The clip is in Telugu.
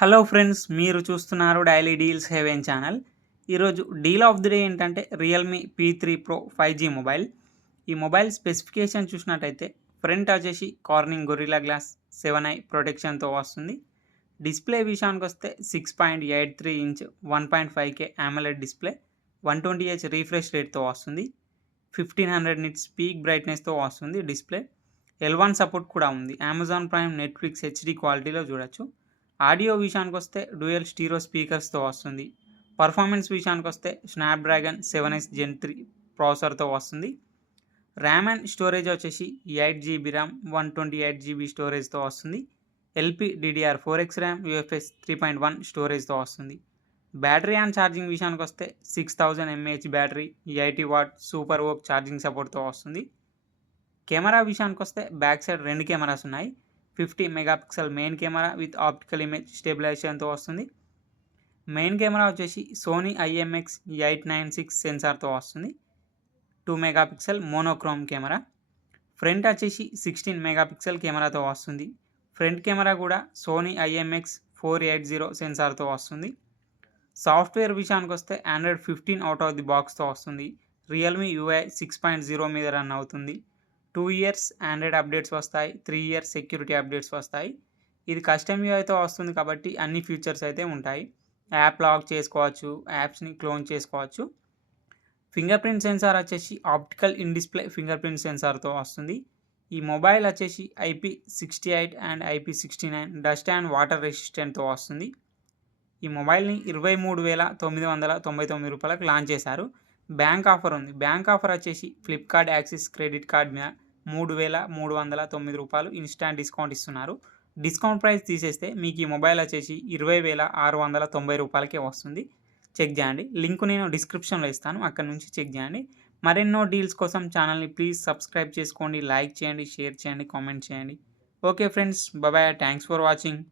హలో ఫ్రెండ్స్, మీరు చూస్తున్నారు డైలీ డీల్స్ హెవెన్ ఛానల్. ఈరోజు డీల్ ఆఫ్ ది డే ఏంటంటే Realme P3 Pro 5G mobile. ఈ మొబైల్ స్పెసిఫికేషన్ చూసినట్టయితే ఫ్రంట్ వచ్చేసి కార్నింగ్ గొరిల్లా గ్లాస్ 7i ప్రొటెక్షన్తో వస్తుంది. డిస్ప్లే విషయానికి వస్తే 6.83 inch 1.5K AMOLED display 120Hz refresh రేట్తో వస్తుంది. 1500 నిట్స్ పీక్ బ్రైట్నెస్తో వస్తుంది డిస్ప్లే. L1 సపోర్ట్ కూడా ఉంది. అమెజాన్ ప్రైమ్, నెట్ఫ్లిక్స్ హెచ్డి క్వాలిటీలో చూడొచ్చు. ఆడియో విషయానికి వస్తే డ్యూయల్ స్టీరియో స్పీకర్స్తో వస్తుంది. పర్ఫార్మెన్స్ విషయానికి వస్తే స్నాప్డ్రాగన్ 7S Gen 3 ప్రాసెసర్తో వస్తుంది. ర్యామ్ అండ్ స్టోరేజ్ వచ్చేసి 8GB ర్యామ్ 128GB స్టోరేజ్తో వస్తుంది. LPDDR4X ర్యామ్ UFS 3.1 స్టోరేజ్తో వస్తుంది. బ్యాటరీ అండ్ ఛార్జింగ్ విషయానికి వస్తే 6000 mAh battery 80W super VOOC charging సపోర్ట్తో వస్తుంది. కెమెరా విషయానికి వస్తే బ్యాక్ సైడ్ 2 కెమెరాస్ ఉన్నాయి. 50 megapixel main camera with optical image స్టెబిలైజేషన్తో వస్తుంది. మెయిన్ కెమెరా వచ్చేసి సోనీ IMX896 సెన్సార్తో వస్తుంది. 2 మెగాపిక్సెల్ మోనోక్రోమ్ కెమెరా. ఫ్రంట్ వచ్చేసి 16 మెగాపిక్సెల్ కెమెరాతో వస్తుంది. ఫ్రంట్ కెమెరా కూడా సోనీ IMX480 సెన్సార్తో వస్తుంది. సాఫ్ట్వేర్ విషయానికి వస్తే ఆండ్రాయిడ్ 15 అవుట్ ఆఫ్ ది బాక్స్తో వస్తుంది. రియల్మీ UI 6.0 మీద రన్ అవుతుంది. 2 ఇయర్స్ ఆండ్రాయిడ్ అప్డేట్స్ వస్తాయి. 3 ఇయర్స్ సెక్యూరిటీ అప్డేట్స్ వస్తాయి. ఇది కస్టమ్ యూఐతో వస్తుంది కాబట్టి అన్ని ఫీచర్స్ అయితే ఉంటాయి. యాప్ లాక్ చేసుకోవచ్చు, యాప్స్ని క్లోన్ చేసుకోవచ్చు. ఫింగర్ ప్రింట్ సెన్సార్ వచ్చేసి optical in display finger print సెన్సార్తో వస్తుంది. ఈ మొబైల్ వచ్చేసి IP68 and IP69 dust and water రెసిస్టెంట్తో వస్తుంది. ఈ మొబైల్ని 23,999 రూపాయలకు లాంచ్ చేశారు. బ్యాంక్ ఆఫర్ ఉంది. బ్యాంక్ ఆఫర్ వచ్చేసి ఫ్లిప్కార్ట్ యాక్సిస్ క్రెడిట్ కార్డ్ మీద 3,309 రూపాయలు ఇన్స్టాంట్ డిస్కౌంట్ ఇస్తున్నారు. డిస్కౌంట్ ప్రైస్ తీసేస్తే మీకు ఈ మొబైల్ వచ్చేసి 20,690 రూపాయలకే వస్తుంది. చెక్ చేయండి. లింక్ నేను డిస్క్రిప్షన్లో ఇస్తాను, అక్కడ నుంచి చెక్ చేయండి. మరెన్నో డీల్స్ కోసం ఛానల్ని ప్లీజ్ సబ్స్క్రైబ్ చేసుకోండి, లైక్ చేయండి, షేర్ చేయండి, కామెంట్ చేయండి. Okay friends, bye. Thanks for watching.